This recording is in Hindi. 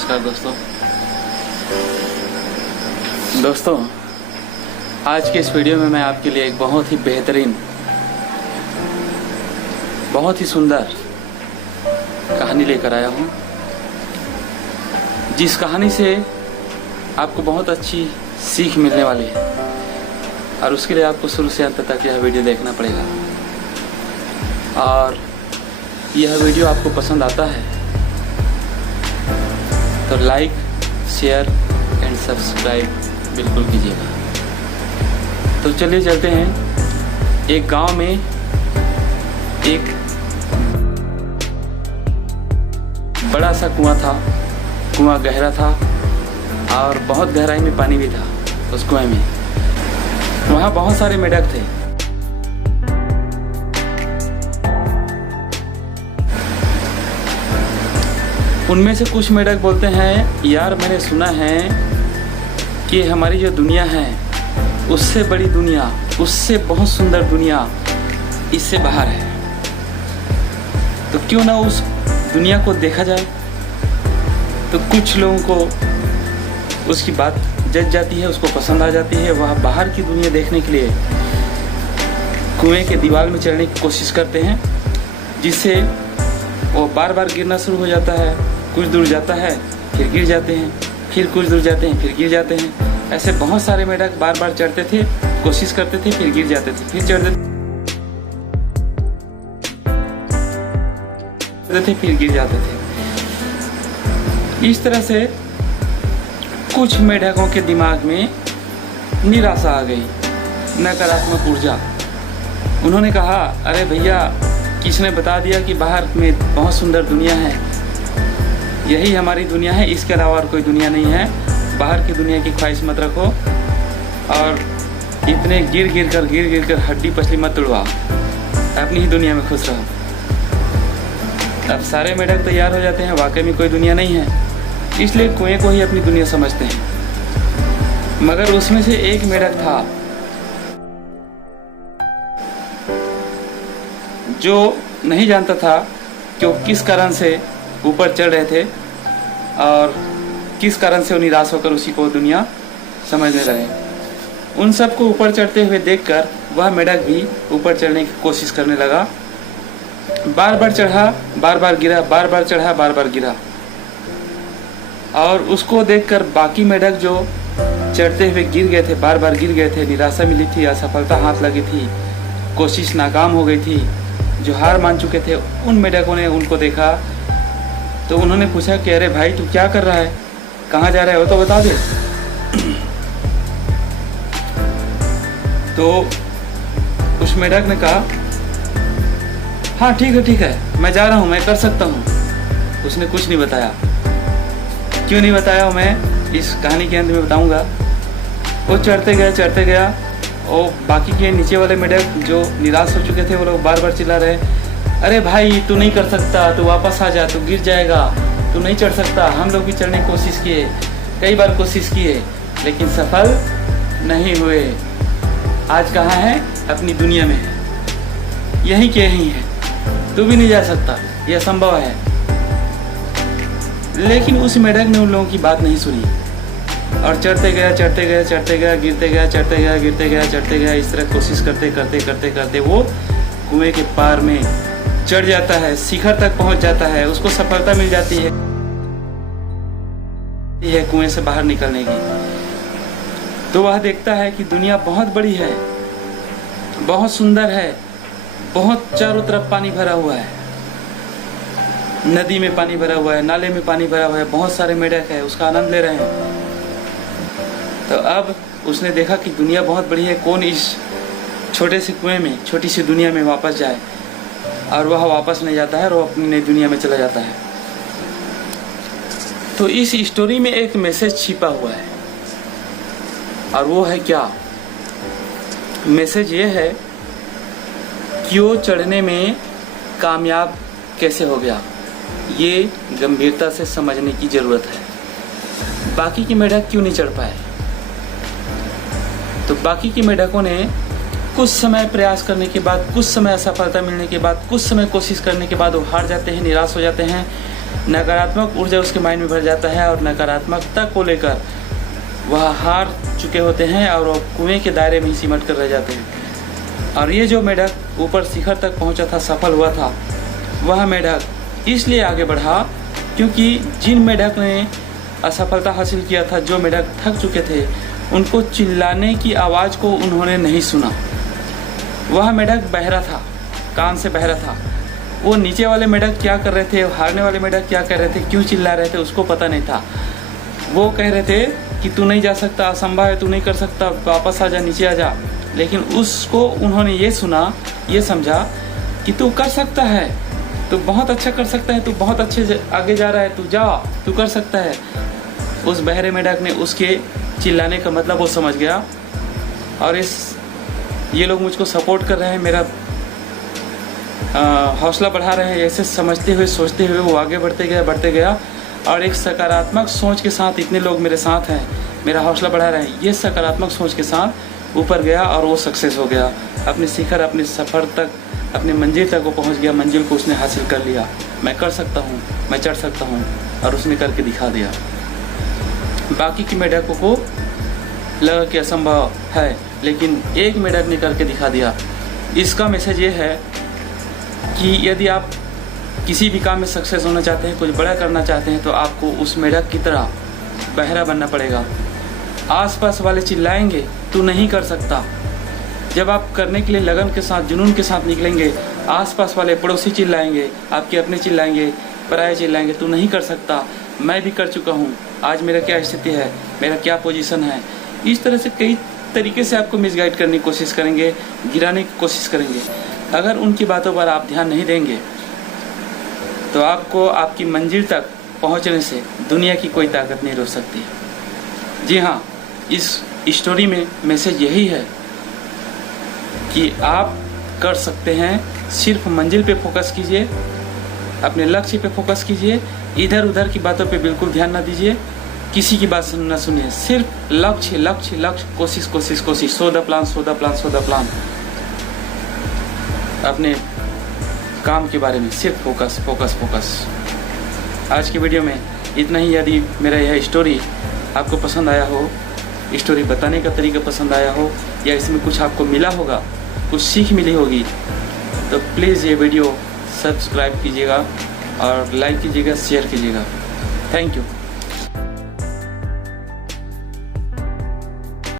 नमस्कार दोस्तों, आज के इस वीडियो में मैं आपके लिए एक बहुत ही बेहतरीन, बहुत ही सुंदर कहानी लेकर आया हूँ, जिस कहानी से आपको बहुत अच्छी सीख मिलने वाली है और उसके लिए आपको शुरू से अंत तक यह वीडियो देखना पड़ेगा। और यह वीडियो आपको पसंद आता है तो लाइक, शेयर एंड सब्सक्राइब बिल्कुल कीजिएगा। तो चलिए चलते हैं। एक गांव में एक बड़ा सा कुआं था। कुआं गहरा था और बहुत गहराई में पानी भी था उस कुएं में। वहाँ बहुत सारे मेंढक थे। उनमें से कुछ मेंढक बोलते हैं, यार मैंने सुना है कि हमारी जो दुनिया है उससे बड़ी दुनिया, उससे बहुत सुंदर दुनिया इससे बाहर है। तो क्यों ना उस दुनिया को देखा जाए। तो कुछ लोगों को उसकी बात जच जाती है, उसको पसंद आ जाती है। वह बाहर की दुनिया देखने के लिए कुएं के दीवार में चढ़ने की कोशिश करते हैं, जिससे वो बार बार गिरना शुरू हो जाता है। कुछ दूर जाता है फिर गिर जाते हैं, फिर कुछ दूर जाते हैं फिर गिर जाते हैं। ऐसे बहुत सारे मेंढक बार बार चढ़ते थे, कोशिश करते थे, फिर गिर जाते थे, फिर चढ़ते थे, फिर गिर जाते थे। इस तरह से कुछ मेंढकों के दिमाग में निराशा आ गई, नकारात्मक ऊर्जा। उन्होंने कहा, अरे भैया, किसने बता दिया कि बाहर में बहुत सुंदर दुनिया है, यही हमारी दुनिया है, इसके अलावा और कोई दुनिया नहीं है। बाहर की दुनिया की ख्वाहिश मत रखो और इतने गिर गिर कर हड्डी पसली मत तोड़वा, अपनी ही दुनिया में खुश रहो। अब सारे मेंढक तैयार हो जाते हैं, वाकई में कोई दुनिया नहीं है, इसलिए कुएं को ही अपनी दुनिया समझते हैं। मगर उसमें से एक मेंढक था जो नहीं जानता था कि वो किस कारण से ऊपर चढ़ रहे थे और किस कारण से वो निराश होकर उसी को दुनिया समझने लगे। उन सबको ऊपर चढ़ते हुए देखकर वह मेंढक भी ऊपर चढ़ने की कोशिश करने लगा। बार बार चढ़ा, बार बार गिरा, बार बार चढ़ा, बार बार गिरा। और उसको देखकर बाकी मेंढक जो चढ़ते हुए गिर गए थे, बार बार गिर गए थे, निराशा मिली थी, असफलता हाथ लगी थी, कोशिश नाकाम हो गई थी, जो हार मान चुके थे, उन मेंढकों ने उनको देखा तो उन्होंने पूछा कि अरे भाई, तू क्या कर रहा है, कहाँ जा रहा है, वो तो बता दे। तो उस मेंढक ने कहा, हाँ ठीक है, मैं जा रहा हूँ, मैं कर सकता हूँ। उसने कुछ नहीं बताया। क्यों नहीं बताया वो मैं इस कहानी के अंत में बताऊंगा। वो चढ़ते गया और बाकी के नीचे वाले मेंढक जो निराश हो चुके थे, वो लोग बार बार चिल्ला रहे, अरे भाई, तू नहीं कर सकता, तू वापस आ जा, तू गिर जाएगा, तू नहीं चढ़ सकता। हम लोग भी चढ़ने की कोशिश किए, कई बार कोशिश किए, लेकिन सफल नहीं हुए। आज कहाँ है? अपनी दुनिया में है, यहीं के यहीं है, तू भी नहीं जा सकता, यह संभव है। लेकिन उस मेंढक ने उन लोगों की बात नहीं सुनी और चढ़ते गया, गिरते गया। इस तरह कोशिश करते वो कुएं के पार में चढ़ जाता है, शिखर तक पहुंच जाता है, उसको सफलता मिल जाती है कुएं से बाहर निकलने की। तो वह देखता है कि दुनिया बहुत बड़ी है, बहुत सुंदर है, बहुत चारों तरफ पानी भरा हुआ है, नदी में पानी भरा हुआ है, नाले में पानी भरा हुआ है, बहुत सारे मेंढक है, उसका आनंद ले रहे हैं। तो अब उसने देखा कि दुनिया बहुत बड़ी है, कौन इस छोटे से कुएं में, छोटी सी दुनिया में वापस जाए। और वह वापस नहीं जाता है और वो अपनी नई दुनिया में चला जाता है। तो इस स्टोरी में एक मैसेज छिपा हुआ है, और वो है क्या? मैसेज ये है कि वो चढ़ने में कामयाब कैसे हो गया, ये गंभीरता से समझने की जरूरत है। बाकी के मेंढक क्यों नहीं चढ़ पाए? तो बाकी के मेंढकों ने कुछ समय प्रयास करने के बाद, कुछ समय असफलता मिलने के बाद, कुछ समय कोशिश करने के बाद वो हार जाते हैं, निराश हो जाते हैं नकारात्मक ऊर्जा उसके माइंड में भर जाता है और नकारात्मकता को लेकर वह हार चुके होते हैं और वो कुएं के दायरे में ही सिमट कर रह जाते हैं। और ये जो मेढक ऊपर शिखर तक पहुंचा था, सफल हुआ था, वह मेढक इसलिए आगे बढ़ा क्योंकि जिन मेढक ने असफलता हासिल किया था, जो मेढक थक चुके थे, उनको चिल्लाने की आवाज़ को उन्होंने नहीं सुना। वह मेढक बहरा था, कान से बहरा था। वो नीचे वाले मेढक क्या कर रहे थे, हारने वाले मेढक क्या कर रहे थे, क्यों चिल्ला रहे थे, उसको पता नहीं था। वो कह रहे थे कि तू नहीं जा सकता, असंभव है, तू नहीं कर सकता, वापस आ जा, नीचे आ जा। लेकिन उसको उन्होंने ये सुना, ये समझा कि तू कर सकता है, तू बहुत अच्छा कर सकता है, तू बहुत अच्छे आगे जा रहा है, तू जा, तू कर सकता है। उस बहरे मेढक ने उसके चिल्लाने का मतलब वो समझ गया। और ये लोग मुझको सपोर्ट कर रहे हैं, मेरा हौसला बढ़ा रहे हैं। ऐसे समझते हुए, सोचते हुए वो आगे बढ़ते गया और एक सकारात्मक सोच के साथ इतने लोग मेरे साथ हैं, मेरा हौसला बढ़ा रहे हैं। ये सकारात्मक सोच के साथ ऊपर गया और वो सक्सेस हो गया। अपने शिखर, अपने सफ़र तक, अपने मंजिल तक वो पहुंच गया। मंजिल को उसने हासिल कर लिया। मैं कर सकता हूँ, मैं चढ़ सकता हूँ, और उसने करके दिखा दिया। बाकी की मेढकों को लगा कि असंभव है, लेकिन एक मेढक ने करके दिखा दिया। इसका मैसेज ये है कि यदि आप किसी भी काम में सक्सेस होना चाहते हैं, कुछ बड़ा करना चाहते हैं, तो आपको उस मेढक की तरह बहरा बनना पड़ेगा। आसपास वाले चिल्लाएंगे, तू नहीं कर सकता। जब आप करने के लिए लगन के साथ, जुनून के साथ निकलेंगे, आसपास वाले पड़ोसी चिल्लाएंगे, आपके अपने चिल्लाएंगे, पराये चिल्लाएंगे, तू नहीं कर सकता, मैं भी कर चुका हूँ, आज मेरा क्या स्थिति है, मेरा क्या पोजीशन है। इस तरह से कई तरीके से आपको मिसगाइड करने की कोशिश करेंगे, गिराने की कोशिश करेंगे। अगर उनकी बातों पर आप ध्यान नहीं देंगे तो आपको आपकी मंजिल तक पहुंचने से दुनिया की कोई ताकत नहीं रोक सकती। जी हाँ, इस स्टोरी में मैसेज यही है कि आप कर सकते हैं। सिर्फ मंजिल पे फोकस कीजिए, अपने लक्ष्य पे फोकस कीजिए, इधर उधर की बातों पे बिल्कुल ध्यान न दीजिए, किसी की बात न सुनिए। सिर्फ लक्ष्य लक्ष्य लक्ष्य, कोशिश कोशिश कोशिश, so the plan, so the plan, so the plan. अपने काम के बारे में सिर्फ फोकस फोकस फोकस। आज की वीडियो में इतना ही। यदि मेरा यह स्टोरी आपको पसंद आया हो, स्टोरी बताने का तरीका पसंद आया हो, या इसमें कुछ आपको मिला होगा, कुछ सीख मिली होगी, तो प्लीज़ ये वीडियो सब्सक्राइब कीजिएगा और लाइक कीजिएगा, शेयर कीजिएगा। Thank you.